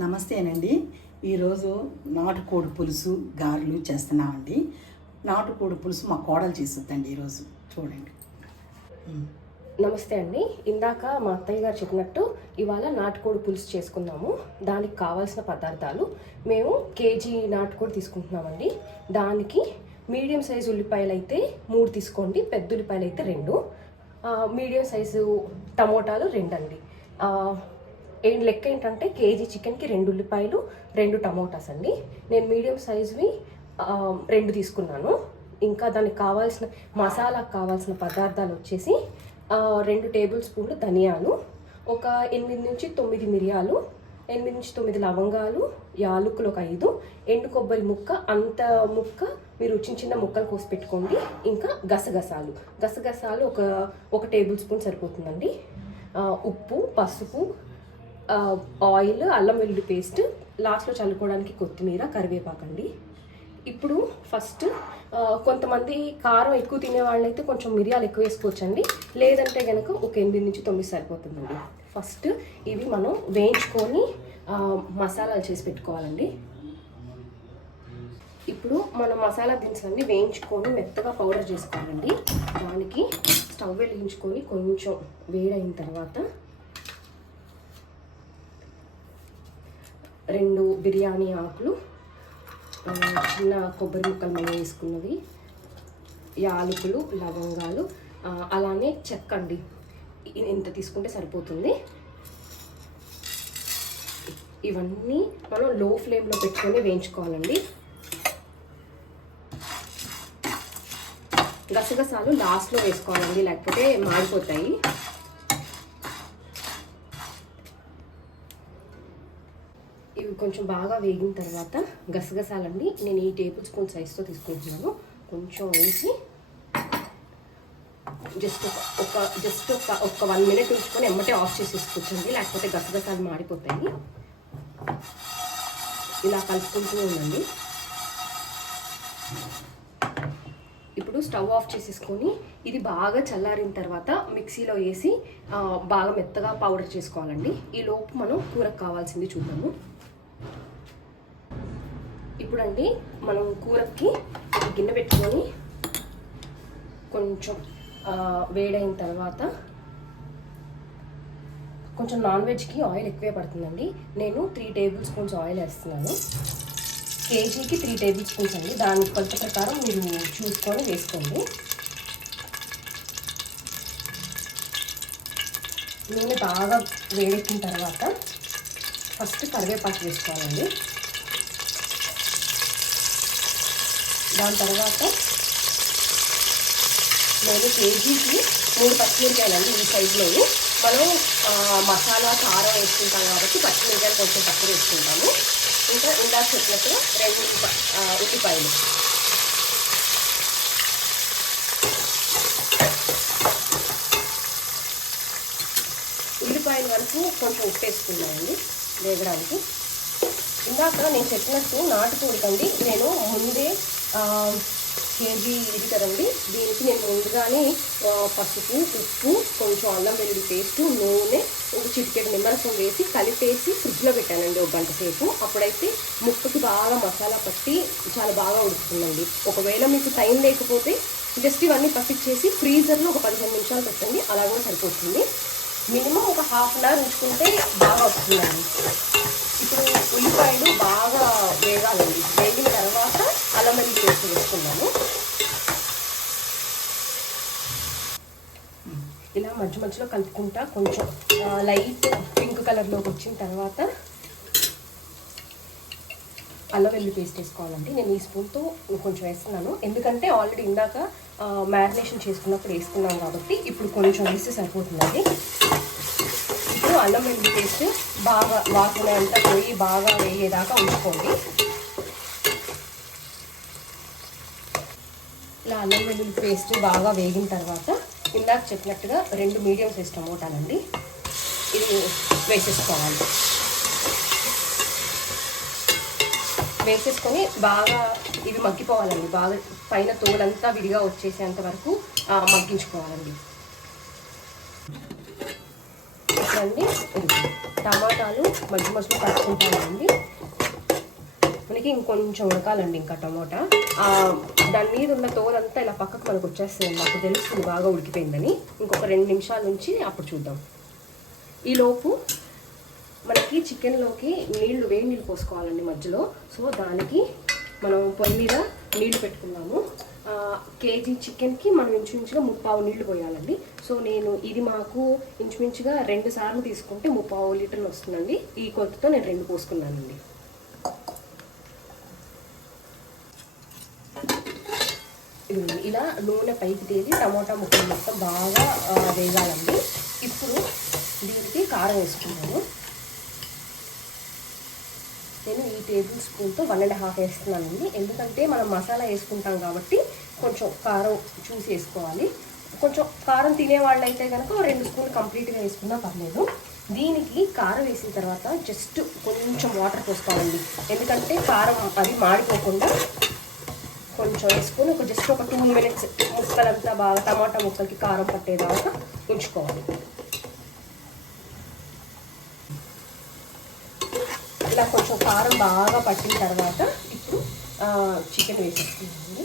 నమస్తేనండి. ఈరోజు నాటుకోడి పులుసు గారెలు చేస్తున్నామండి. నాటుకోడి పులుసు మా కోడలు చేస్తుందండి ఈరోజు. చూడండి. నమస్తే అండి. ఇందాక మా అత్తయ్య గారు చెప్పినట్టు ఇవాళ నాటుకోడి పులుసు చేసుకుందాము. దానికి కావాల్సిన పదార్థాలు మేము కేజీ నాటుకోడి తీసుకుంటున్నామండి. దానికి మీడియం సైజు ఉల్లిపాయలు అయితే మూడు తీసుకోండి. పెద్ద ఉల్లిపాయలు అయితే రెండు మీడియం సైజు టమోటాలు రెండు ఏం లెక్క ఏంటంటే కేజీ చికెన్కి రెండు ఉల్లిపాయలు రెండు టమోటాస్ అండి. నేను మీడియం సైజువి రెండు తీసుకున్నాను. ఇంకా దానికి కావాల్సిన మసాలాకు కావాల్సిన పదార్థాలు వచ్చేసి రెండు టేబుల్ స్పూన్లు ధనియాలు ఒక ఎనిమిది నుంచి తొమ్మిది మిరియాలు ఎనిమిది నుంచి తొమ్మిది లవంగాలు యాలకులు ఒక ఐదు ఎండు కొబ్బరి ముక్క అంత ముక్క మీరు చిన్న చిన్న ముక్కలు కోసి పెట్టుకోండి. ఇంకా గసగసాలు. గసగసాలు ఒక ఒక టేబుల్ స్పూన్ సరిపోతుందండి. ఉప్పు పసుపు ఆయిల్ అల్లం వెల్లుల్లి పేస్ట్ లాస్ట్లో చల్లుకోవడానికి కొత్తిమీర కరివేపాకండి ఇప్పుడు ఫస్ట్ కొంతమంది కారం ఎక్కువ తినే వాళ్ళైతే కొంచెం మిరియాలు ఎక్కువ వేసుకోవచ్చండి. లేదంటే కనుక ఒక ఎనిమిది నుంచి తొమ్మిది సరిపోతుందండి. ఫస్ట్ ఇవి మనం వేయించుకొని మసాలాలు చేసి పెట్టుకోవాలండి. ఇప్పుడు మనం మసాలా దినుసులన్నీ వేయించుకొని మెత్తగా పౌడర్ చేసుకోవాలండి. దానికి స్టవ్ వెలిగించుకొని కొంచెం వేడైన తర్వాత రెండు బిర్యానీ ఆకులు చిన్న కొబ్బరి ముక్కలు మనం వేసుకున్నవి యాలకులు లవంగాలు అలానే చెక్క అండి. ఇంత తీసుకుంటే సరిపోతుంది. ఇవన్నీ మనం లో ఫ్లేమ్లో పెట్టుకొని వేయించుకోవాలండి. గసగసాలు లాస్ట్లో వేసుకోవాలండి లేకపోతే మాడిపోతాయి. ఇవి కొంచెం బాగా వేగిన తర్వాత గసగసాలండి. నేను ఈ టేబుల్ స్పూన్ సైజ్తో తీసుకుంటున్నాను. కొంచెం వేసి జస్ట్ ఒక జస్ట్ ఒక ఒక వన్ మినిట్ ఉంచుకొని ఎమ్మటే ఆఫ్ చేసేసుకోవచ్చండి. లేకపోతే గసగసాలు మాడిపోతాయి. ఇలా కలుపుకుంటూ ఉండండి. ఇప్పుడు స్టవ్ ఆఫ్ చేసేసుకొని ఇది బాగా చల్లారిన తర్వాత మిక్సీలో వేసి బాగా మెత్తగా పౌడర్ చేసుకోవాలండి. ఈ లోపు మనం కూరకు కావాల్సింది చూద్దాము. ఇప్పుడండి మనం కూరకి గిన్నె పెట్టుకొని కొంచెం వేడైన తర్వాత కొంచెం నాన్ వెజ్కి ఆయిల్ ఎక్కువే పడుతుందండి. నేను త్రీ టేబుల్ స్పూన్స్ ఆయిల్ వేస్తున్నాను. కేజీకి త్రీ టేబుల్ స్పూన్స్ అండి. దాని కొలత ప్రకారం మీరు చూసుకొని వేసుకోండి. నూనె బాగా వేడెక్కిన తర్వాత ఫస్ట్ కరివేపాకు వేసుకోవాలండి. దాని తర్వాత నేను కేజీకి మూడు పచ్చిమిరకాయలండి ఈ సైజులో మనం మసాలా కారం వేసుకుంటాం కాబట్టి పచ్చిమిరకాయలు కొంచెం తక్కువ వేసుకుంటాము. ఇంకా ఇందాక చెప్పినట్టుగా రెండు ఉల్లిపా ఉల్లిపాయలు. ఉల్లిపాయల వరకు కొంచెం ఉప్పు వేసుకున్నానండి. వేగడానికి ఇందాక నేను చెప్పినట్టు నాటుకోడికండి. నేను ముందే కేజీ ఇది కదండి. దీనికి నేను ముందుగానే పసుపు ఉప్పు కొంచెం అల్లం వెల్లుల్లి పేస్ట్ నూనె ఒక చిటికెట్ నిమ్మరసం వేసి కలిపేసి ఫ్రిడ్జ్లో పెట్టానండి ఒక గంట సేపు. అప్పుడైతే ముక్కకి బాగా మసాలా పట్టి చాలా బాగా ఉడుకుతుందండి. ఒకవేళ మీకు టైం లేకపోతే జస్ట్ ఇవన్నీ పట్టించేసి ఫ్రీజర్లో ఒక పదిహేను నిమిషాలు పెట్టండి. అలా కూడా సరిపోతుంది. మినిమం ఒక హాఫ్ అన్ అవర్ ఉంచుకుంటే బాగా వస్తుందండి. ఇప్పుడు ఉల్లిపాయలు బాగా వేగాలండి. వేగిన తర్వాత అల్లం పేస్ట్ వేసుకున్నాను ఇలా మధ్య మధ్యలో కలుపుకుంటా కొంచెం లైట్ పింక్ కలర్లోకి వచ్చిన తర్వాత అల్లం పేస్ట్ వేసుకోవాలండి. నేను ఈ స్పూన్తో కొంచెం వేస్తున్నాను. ఎందుకంటే ఆల్రెడీ ఇందాక మ్యారినేషన్ చేసుకున్నప్పుడు వేసుకున్నాం కాబట్టి ఇప్పుడు కొంచెం వేస్తే సరిపోతుందండి. అల్లం వెల్లుల్లి పేస్ట్ బాగా వాసన అంతా పోయి బాగా వేగేదాకా ఉంచుకోండి. ఇలా అల్లం వెల్లుల్లి పేస్ట్ బాగా వేగిన తర్వాత ఇందాక చెప్పినట్టుగా రెండు మీడియం సైజ్ టమోటాలండి. ఇది వేసేసుకోవాలి. వేసేసుకొని బాగా ఇవి మగ్గిపోవాలండి. బాగా పైన తోలంతా విడిగా వచ్చేసేంత వరకు మగ్గించుకోవాలండి. ఇప్పుడండి టమాటాలు మధ్య మధ్యలో కలుపుకుంటామండి మనకి ఇంకొంచెం ఉడకాలండి ఇంకా టమోటా. దాని మీద ఉన్న తోలంతా ఇలా పక్కకు మనకు వచ్చేస్తుంది అప్పుడు తెలుస్తుంది బాగా ఉడికిపోయిందని. ఇంకొక రెండు నిమిషాల నుంచి అప్పుడు చూద్దాం. ఈలోపు మనకి చికెన్లోకి నీళ్ళు వేడి నీళ్ళు పోసుకోవాలండి మధ్యలో. సో దానికి మనం పొయ్యి మీద నీళ్ళు పెట్టుకున్నాము కేజీ చికెన్కి మనం ఇంచుమించుగా ముప్పావు నీళ్ళు పోయాలండి. సో నేను ఇది మాకు ఇంచుమించుగా రెండు సార్లు తీసుకుంటే ముప్పావు లీటర్లు వస్తుందండి. ఈ కొలతతో నేను రెండు పోసుకున్నానండి. ఇలా నూనె పైకి తేలి టమోటా ముక్కలు మొత్తం బాగా వేగాలండి. ఇప్పుడు దీనికి కారం వేసుకున్నాను నేను ఈ టేబుల్ స్పూన్తో వన్ అండ్ హాఫ్ వేస్తున్నానండి. ఎందుకంటే మనం మసాలా వేసుకుంటాం కాబట్టి కొంచెం కారం చూసి వేసుకోవాలి. కొంచెం కారం తినే వాళ్ళు అయితే కనుక రెండు స్పూన్లు కంప్లీట్గా వేసుకున్నా పర్లేదు. దీనికి కారం వేసిన తర్వాత జస్ట్ కొంచెం వాటర్ పోసుకోవాలండి. ఎందుకంటే కారం అది మాడిపోకుండా కొంచెం వేసుకొని ఒక జస్ట్ ఒక టూ మినిట్స్ ముక్కలంతా బాగా టమాటా ముక్కలకి కారం పట్టేదాకా ఉంచుకోవాలి. ఇలా కొంచెం కారం బాగా పట్టిన తర్వాత ఇప్పుడు చికెన్ వేసేస్తున్నామండి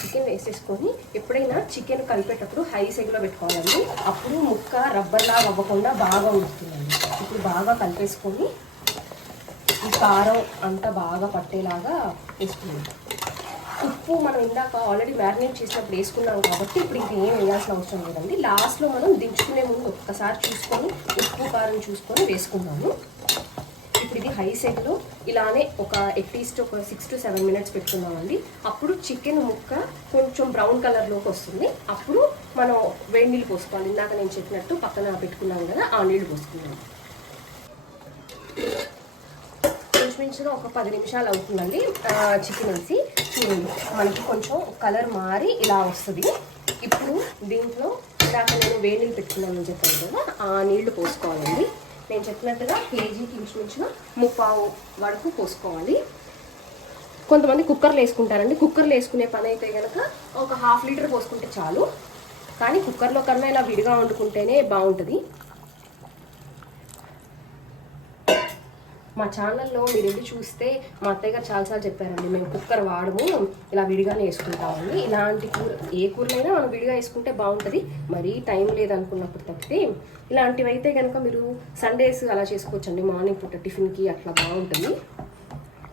చికెన్ వేసేసుకొని ఎప్పుడైనా చికెన్ కలిపేటప్పుడు హై సెగ్లో పెట్టుకోవాలండి. అప్పుడు ముక్క రబ్బర్లా అవ్వకుండా బాగా ఉడుకుతుందండి. ఇప్పుడు బాగా కలిపేసుకొని ఈ కారం అంతా బాగా పట్టేలాగా వేసుకున్నాం ఉప్పు మనం ఇందాక ఆల్రెడీ మ్యారినేట్ చేసినప్పుడు వేసుకున్నాం కాబట్టి ఇప్పుడు ఇంక ఏం వేయాల్సిన అవసరం లేదండి. లాస్ట్లో మనం దించుకునే ముందు ఒక్కసారి చూసుకొని ఉప్పు కారం చూసుకొని వేసుకున్నాము హై సెగ్లో ఇలానే ఒక అట్లీస్ట్ ఒక సిక్స్ టు సెవెన్ మినిట్స్ పెట్టుకున్నామండి. అప్పుడు చికెన్ ముక్క కొంచెం బ్రౌన్ కలర్లోకి వస్తుంది. అప్పుడు మనం వేడి నీళ్ళు పోసుకోవాలి. ఇందాక నేను చెప్పినట్టు పక్కన పెట్టుకున్నాం కదా ఆ నీళ్ళు పోసుకున్నాం ఇంచుమించుగా ఒక పది నిమిషాలు అవుతుందండి చికెన్ వేసి చూడండి మనకి కొంచెం కలర్ మారి ఇలా వస్తుంది. ఇప్పుడు దీంట్లో ఇందాక నేను వేడి నీళ్ళు పెట్టుకున్నాను చెప్పాను కదా ఆ నీళ్ళు పోసుకోవాలండి. నేను చెప్పినట్టుగా కేజీకి ఇంచుమించుగా ముప్పావు వరకు పోసుకోవాలి. కొంతమంది కుక్కర్లు వేసుకుంటారండి. కుక్కర్లు వేసుకునే పని అయితే కనుక ఒక హాఫ్ లీటర్ పోసుకుంటే చాలు. కానీ కుక్కర్లో కన్నా ఇలా విడిగా వండుకుంటేనే బాగుంటుంది. మా ఛానల్లో మీరు వెళ్ళి చూస్తే మా అత్తయ్య గారు చాలాసార్లు చెప్పారండి మేము కుక్కర్ వాడము ఇలా విడిగానే వేసుకుంటామండి ఇలాంటి కూర ఏ కూరనైనా మనం విడిగా వేసుకుంటే బాగుంటుంది. మరీ టైం లేదనుకున్నప్పుడు తప్పితే ఇలాంటివి అయితే కనుక మీరు సండేస్ అలా చేసుకోవచ్చండి. మార్నింగ్ పూట టిఫిన్కి అట్లా బాగుంటుంది.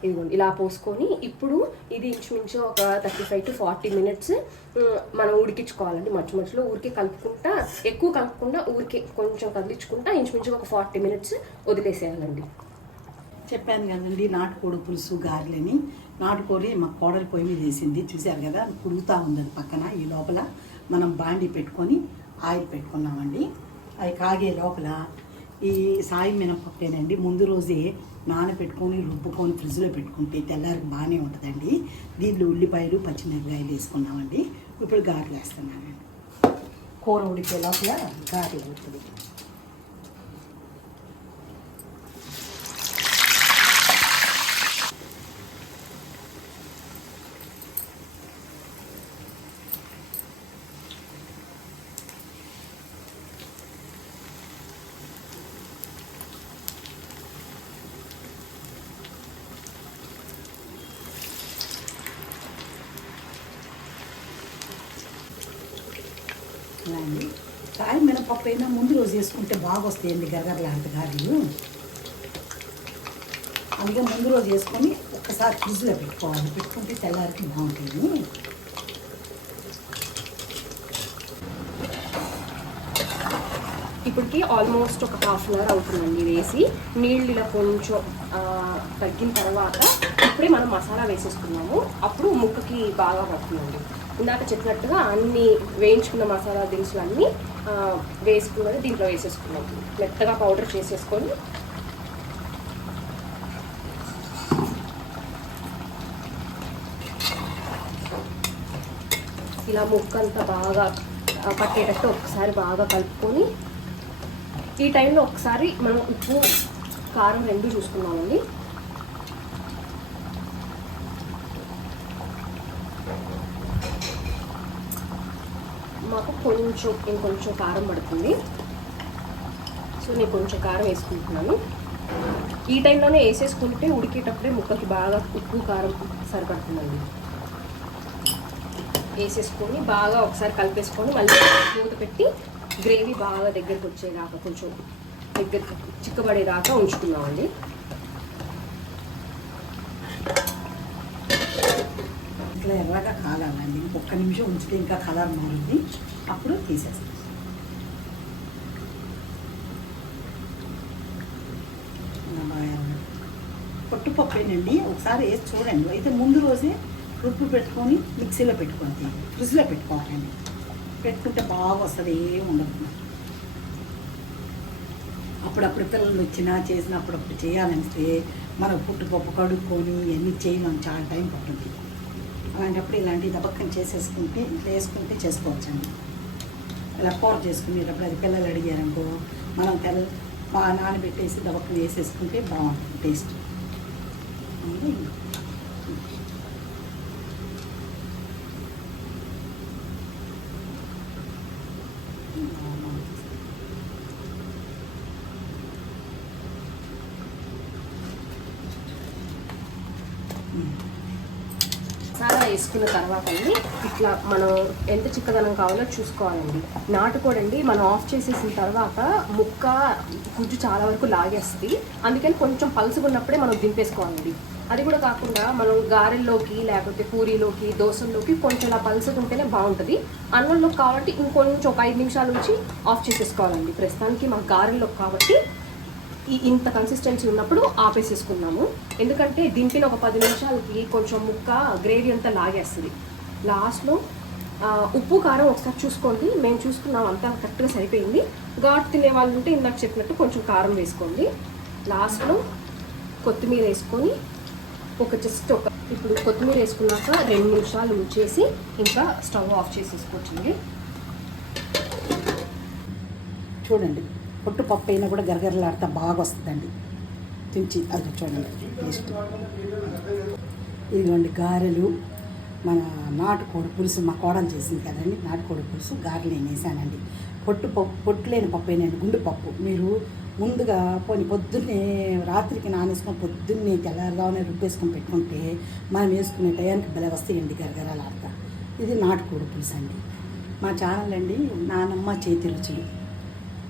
ఇదిగోండి ఇలా పోసుకొని ఇప్పుడు ఇది ఇంచుమించు ఒక thirty five to forty minutes మనం ఉడికించుకోవాలండి మధ్య మధ్యలో. ఊరికే కలుపుకుంటా ఎక్కువ కలుపుకుండా ఊరికే కొంచెం కదిలించుకుంటా ఇంచుమించు ఒక ఫార్టీ మినిట్స్ వదిలేసేయాలండి. చెప్పాను కదండి నాటుకోడి పులుసు గారెలని. నాటుకోడి మా కోడలి పొయ్యి మీద వేసింది. చూశారు కదా కుడుగుతూ ఉంది అది పక్కన ఈ లోపల మనం బాండి పెట్టుకొని ఆయిల్ పెట్టుకున్నామండి. అది కాగే లోపల ఈ సాయి మినపప్పేనండి ముందు రోజే నానబెట్టుకొని రుబ్బుకొని ఫ్రిడ్జ్లో పెట్టుకుంటే తెల్లారికి బాగానే ఉంటుందండి. దీనిలో ఉల్లిపాయలు పచ్చిమిరపకాయలు వేసుకున్నామండి. ఇప్పుడు గారెలు వేస్తున్నానండి. కూర ఉడికే లోపల గారెలు అవుతుంది అలా అండి పప్పు అయినా ముందు రోజు వేసుకుంటే బాగా వస్తాయండి గరగరలాంటి గారెలు. అందుకే ముందు రోజు వేసుకొని ఒక్కసారి ఫ్రిడ్జ్లో పెట్టుకోవాలి. పెట్టుకుంటే తెల్లారికి బాగుంటుంది. ఇప్పటికి ఆల్మోస్ట్ ఒక హాఫ్ అన్ అవర్ అవుతుందండి వేసి. నీళ్ళు ఇలా కొంచెం తగ్గిన తర్వాత ఇప్పుడే మనం మసాలా వేసేసుకున్నాము. అప్పుడు ముక్కకి బాగా పడుతుందండి. ఇందాక చెప్పినట్టుగా అన్ని వేయించుకున్న మసాలా దినుసులు అన్నీ వేసుకున్నది దీంట్లో వేసేసుకున్నాం. మెత్తగా పౌడర్ చేసేసుకొని. ఇలా ముక్క అంతా బాగా పట్టేటట్టు ఒకసారి బాగా కలుపుకొని ఈ టైంలో ఒకసారి మనం ఉప్పు కారం రెండు చూసుకున్నామండి. మాకు కొంచెం ఇంకొంచెం కారం పడుతుంది. సో నేను కొంచెం కారం వేసుకుంటున్నాను. ఈ టైంలోనే వేసేసుకుంటే ఉడికేటప్పుడే ముక్కకి బాగా ఉప్పు కారం సరిపడుతుందండి. వేసేసుకొని బాగా ఒకసారి కలిపేసుకొని మళ్ళీ మూత పెట్టి గ్రేవీ బాగా దగ్గరికి వచ్చేదాకా కొంచెం దగ్గర చిక్కబడేదాకా ఉంచుకున్నామండి ఇట్లా ఎర్రగా కాలాలండి. ఒక్క నిమిషం ఉంచితే ఇంకా కలర్ మారుంది అప్పుడు తీసేస్తాం. ఇంకా బాగా పొట్టుపప్పేనండి ఒకసారి వేసి చూడండి. అయితే ముందు రోజే రుబ్బు పెట్టుకొని మిక్సీలో పెట్టుకోండి ఫ్రిడ్జ్లో పెట్టుకోవాలండి. పెట్టుకుంటే బాగా వస్తుంది ఏం ఉండదు. అప్పుడప్పుడు పిల్లలు వచ్చినా చేసినా అప్పుడప్పుడు చేయాలంటే మనం పుట్టుపప్పు కడుక్కొని ఇవన్నీ చేయమని చాలా టైం పడుతుంది. అలాంటప్పుడు ఇలాంటి దబక్కని చేసేసుకుంటే ఇట్లా వేసుకుంటే చేసుకోవచ్చండి. ఇలా కూర చేసుకునేటప్పుడు అది పిల్లలు అడిగారనుకో మనం తెల్ల నానబెట్టేసి దబక్కని వేసేసుకుంటే బాగుంటుంది టేస్ట్. తీసుకున్న తర్వాత అండి ఇట్లా మనం ఎంత చిక్కదనం కావాలో చూసుకోవాలండి. నాటుకోడండి మనం ఆఫ్ చేసేసిన తర్వాత ముక్క గుజ్జు చాలా వరకు లాగేస్తుంది. అందుకని కొంచెం పలుసుగా ఉన్నప్పుడే మనం దింపేసుకోవాలండి. అది కూడా కాకుండా మనం గారెల్లోకి లేకపోతే పూరీలోకి దోశల్లోకి కొంచెం ఇలా పలుసుగా ఉంటేనే బాగుంటుంది. అన్నంలోకి కాబట్టి ఇంకొంచెం ఒక ఐదు నిమిషాల నుంచి ఆఫ్ చేసేసుకోవాలండి. ప్రస్తుతానికి మాకు గారెల్లోకి కాబట్టి ఇంత కన్సిస్టెన్సీ ఉన్నప్పుడు ఆపేసేసుకున్నాము ఎందుకంటే దింపిన ఒక పది నిమిషాలకి కొంచెం ముక్క గ్రేవీ అంతా లాగేస్తుంది. లాస్ట్లో ఉప్పు కారం ఒకసారి చూసుకోండి. మేము చూసుకున్నాం అంతా కరెక్ట్గా సరిపోయింది. ఘాటు తినే వాళ్ళు ఉంటే ఇందాక చెప్పినట్టు కొంచెం కారం వేసుకోండి. లాస్ట్లో కొత్తిమీర వేసుకొని ఒక జస్ట్ ఒక ఇప్పుడు కొత్తిమీర వేసుకున్నాక రెండు నిమిషాలు ఉంచేసి ఇంకా స్టవ్ ఆఫ్ చేసేసుకోవచ్చండి. చూడండి. పొట్టు పప్పు అయినా కూడా గరగరలాడితే బాగా వస్తుందండి తుంచి అది చూడండి టేస్ట్ ఇదిగోండి గారెలు మన నాటుకోడి పులుసు మా కోడలు చేసింది కదండి నాటుకోడి పులుసు గారెలు నేను వేసానండి. పొట్టు పప్పు పొట్టు లేని పప్పు అయినండి గుండు పప్పు. మీరు ముందుగా పోనీ పొద్దున్నే రాత్రికి నానేసుకొని పొద్దున్నే తెల్లారుగానే రుబ్బేసుకొని పెట్టుకుంటే మనం వేసుకునే టయానికి భలే వస్తాయండి గరగరలాడతా. ఇది నాటుకోడి పులుసు అండి మా ఛానల్ అండి నానమ్మ చేతి రుచులు.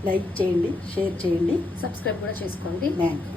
లైక్ చేయండి షేర్ చేయండి. సబ్స్క్రైబ్ కూడా చేసుకోండి. థ్యాంక్